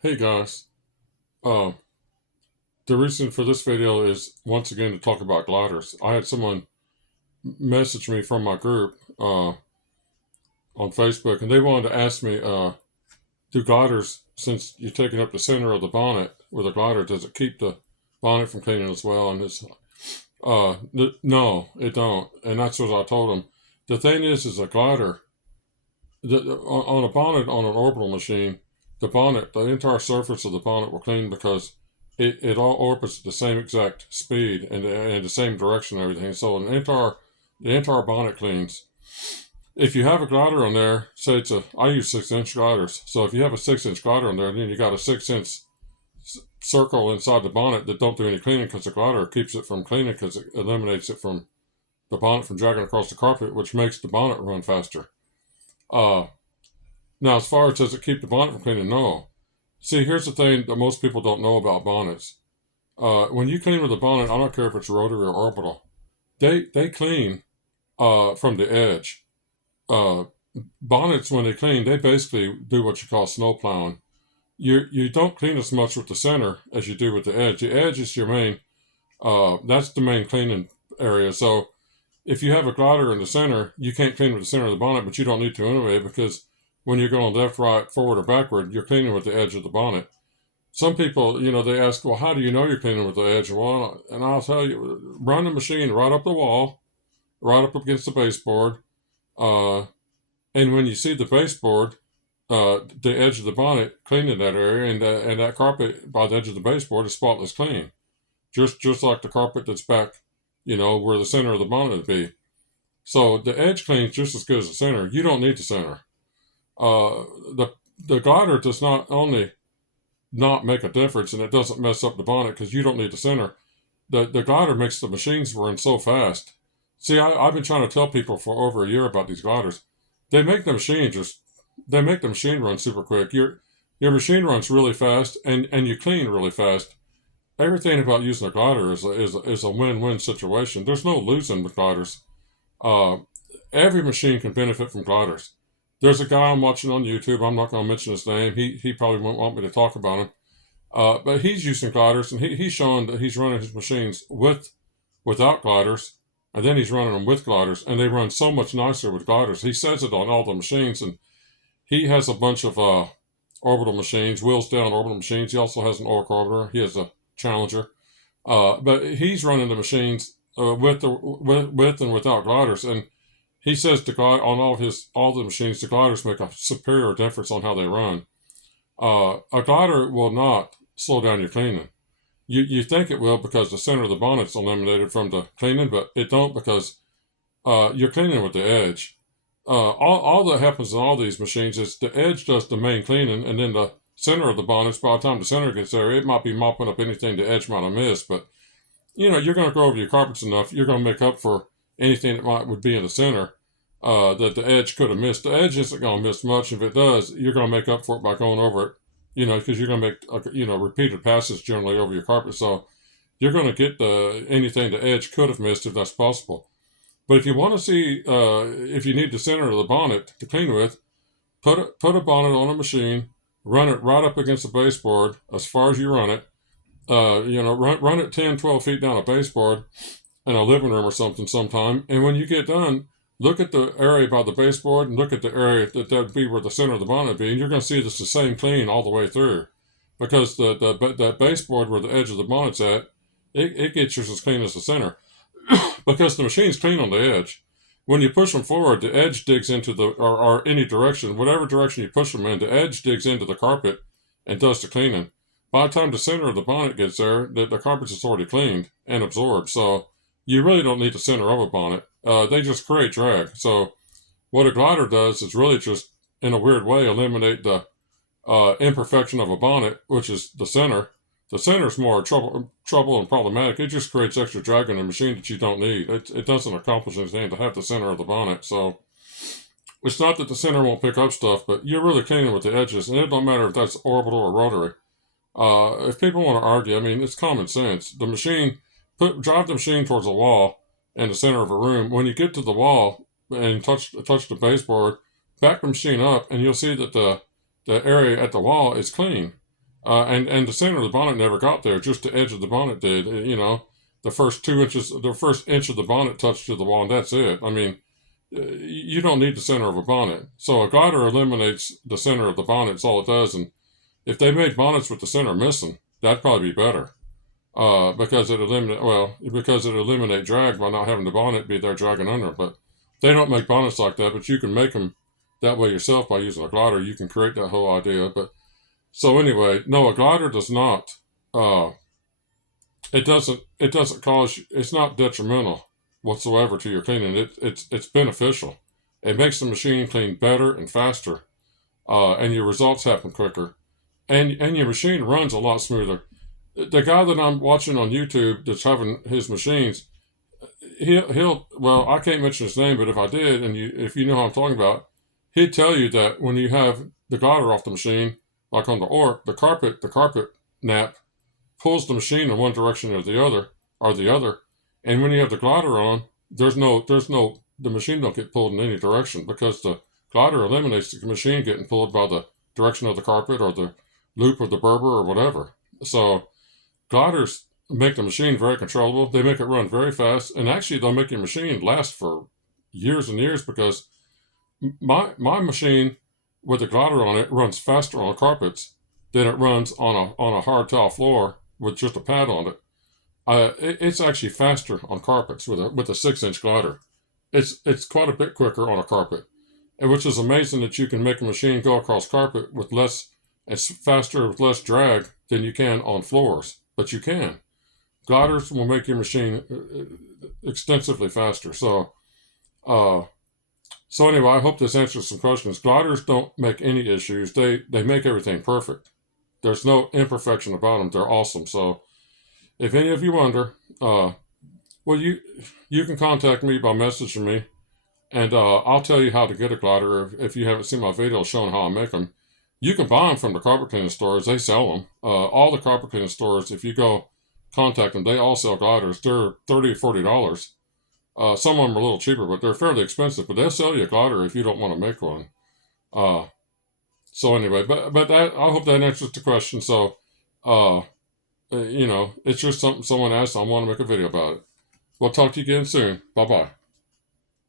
Hey guys, uh, the reason for this video is once again to talk about gliders. I had someone message me from my group on Facebook, and they wanted to ask me, do gliders, since you're taking up the center of the bonnet with a glider, does it keep the bonnet from cleaning as well? And it's no, it don't, and that's what I told them. The thing is a glider on a bonnet on an orbital machine, the entire surface of the bonnet will clean because it all orbits at the same exact speed and the same direction and everything. So the entire bonnet cleans. If you have a glider on there, say I use 6-inch gliders. So if you have a 6-inch glider on there, then you got a 6-inch circle inside the bonnet that don't do any cleaning because the glider keeps it from cleaning because it eliminates it from the bonnet from dragging across the carpet, which makes the bonnet run faster. Uh, Now, as far as does it keep the bonnet from cleaning, no. See, here's the thing that most people don't know about bonnets. When you clean with a bonnet, I don't care if it's rotary or orbital, they clean from the edge. Uh, Bonnets, when they clean, they basically do what you call snow plowing. You don't clean as much with the center as you do with the edge. The edge is your main, that's the main cleaning area. So if you have a glider in the center, you can't clean with the center of the bonnet, but you don't need to anyway because when you're going left, right, forward, or backward, you're cleaning with the edge of the bonnet. Some people, they ask, well, how do you know you're cleaning with the edge? Well, and I'll tell you, run the machine right up the wall, right up against the baseboard. Uh, and when you see the baseboard, the edge of the bonnet cleaning that area, and that carpet by the edge of the baseboard is spotless clean, just like the carpet that's back, where the center of the bonnet would be. So the edge cleans just as good as the center. You don't need the center. Uh, the the glider does not only not make a difference, and it doesn't mess up the bonnet because you don't need the center. The glider makes the machines run so fast. See, I've been trying to tell people for over a year about these gliders. They make the machine just they make the machine run super quick. Your machine runs really fast, and you clean really fast. Everything about using a glider is a win-win situation. There's no losing with gliders. Uh, every machine can benefit from gliders. There's a guy I'm watching on YouTube. I'm not going to mention his name. He probably won't want me to talk about him. But he's using gliders, and he's showing that he's running his machines without gliders, and then he's running them with gliders, and they run so much nicer with gliders. He says it on all the machines, and he has a bunch of orbital machines, wheels down orbital machines. He also has an Orc orbiter. He has a Challenger, but he's running the machines with and without gliders, and he says the glide on all the machines, the gliders make a superior difference on how they run. A glider will not slow down your cleaning. You think it will because the center of the bonnet's eliminated from the cleaning, but it don't because you're cleaning with the edge. All that happens in all these machines is the edge does the main cleaning, and then the center of the bonnets, by the time the center gets there, it might be mopping up anything the edge might have missed, but you're going to go over your carpets enough, you're going to make up for anything that would be in the center that the edge could have missed. The edge isn't going to miss much. If it does, you're going to make up for it by going over it, because you're going to make repeated passes generally over your carpet. So you're going to get anything the edge could have missed if that's possible. But if you want to see if you need the center of the bonnet to clean with, put a bonnet on a machine, run it right up against the baseboard as far as you run it. Run it 10, 12 feet down a baseboard in a living room or something sometime. And when you get done, look at the area by the baseboard and look at the area that would be where the center of the bonnet would be, and you're going to see it's the same clean all the way through. Because the baseboard where the edge of the bonnet's at, it gets yours as clean as the center. Because the machine's clean on the edge. When you push them forward, the edge digs into or any direction, whatever direction you push them in, the edge digs into the carpet and does the cleaning. By the time the center of the bonnet gets there, the carpet is already cleaned and absorbed. So you really don't need the center of a bonnet. They just create drag. So what a glider does is really just, in a weird way, eliminate the imperfection of a bonnet, which is the center. The center is more trouble and problematic. It just creates extra drag in the machine that you don't need. It doesn't accomplish anything to have the center of the bonnet. So it's not that the center won't pick up stuff, but you're really cleaning with the edges, and it don't matter if that's orbital or rotary. If people want to argue, I mean, it's common sense. The machine, drive the machine towards a wall in the center of a room. When you get to the wall and touch the baseboard, back the machine up, and you'll see that the area at the wall is clean. And the center of the bonnet never got there, just the edge of the bonnet did. The first 2 inches, the first inch of the bonnet touched to the wall, and that's it. I mean, you don't need the center of a bonnet. So a glider eliminates the center of the bonnet. It's all it does. And if they made bonnets with the center missing, that'd probably be better. Because it eliminate drag by not having the bonnet be there dragging under. But they don't make bonnets like that. But you can make them that way yourself by using a glider. You can create that whole idea. But so anyway, no, a glider does not. It doesn't cause. It's not detrimental whatsoever to your cleaning. It's beneficial. It makes the machine clean better and faster, and your results happen quicker, and your machine runs a lot smoother. The guy that I'm watching on YouTube that's having his machines, he'll well, I can't mention his name, but if I did, and if you know who I'm talking about, he'd tell you that when you have the glider off the machine, like on the Orc, the carpet nap pulls the machine in one direction or the other, and when you have the glider on, the machine don't get pulled in any direction because the glider eliminates the machine getting pulled by the direction of the carpet or the loop of the Berber or whatever. So gliders make the machine very controllable. They make it run very fast, and actually they'll make your machine last for years and years because my machine with the glider on it runs faster on carpets than it runs on a hard tile floor with just a pad on it. It's actually faster on carpets with a 6-inch glider. It's quite a bit quicker on a carpet, and which is amazing that you can make a machine go across carpet with it's faster with less drag than you can on floors. But you can. Gliders will make your machine extensively faster. So anyway, I hope this answers some questions. Gliders don't make any issues. They make everything perfect. There's no imperfection about them. They're awesome. So if any of you wonder, you can contact me by messaging me, and I'll tell you how to get a glider if you haven't seen my video showing how I make them. You can buy them from the carpet cleaning stores. They sell them. All the carpet cleaning stores, if you go contact them, they all sell gliders. They're $30 or $40. Some of them are a little cheaper, but they're fairly expensive. But they'll sell you a glider if you don't want to make one. So anyway, but that, I hope that answers the question. So, it's just something someone asked. I want to make a video about it. We'll talk to you again soon. Bye-bye.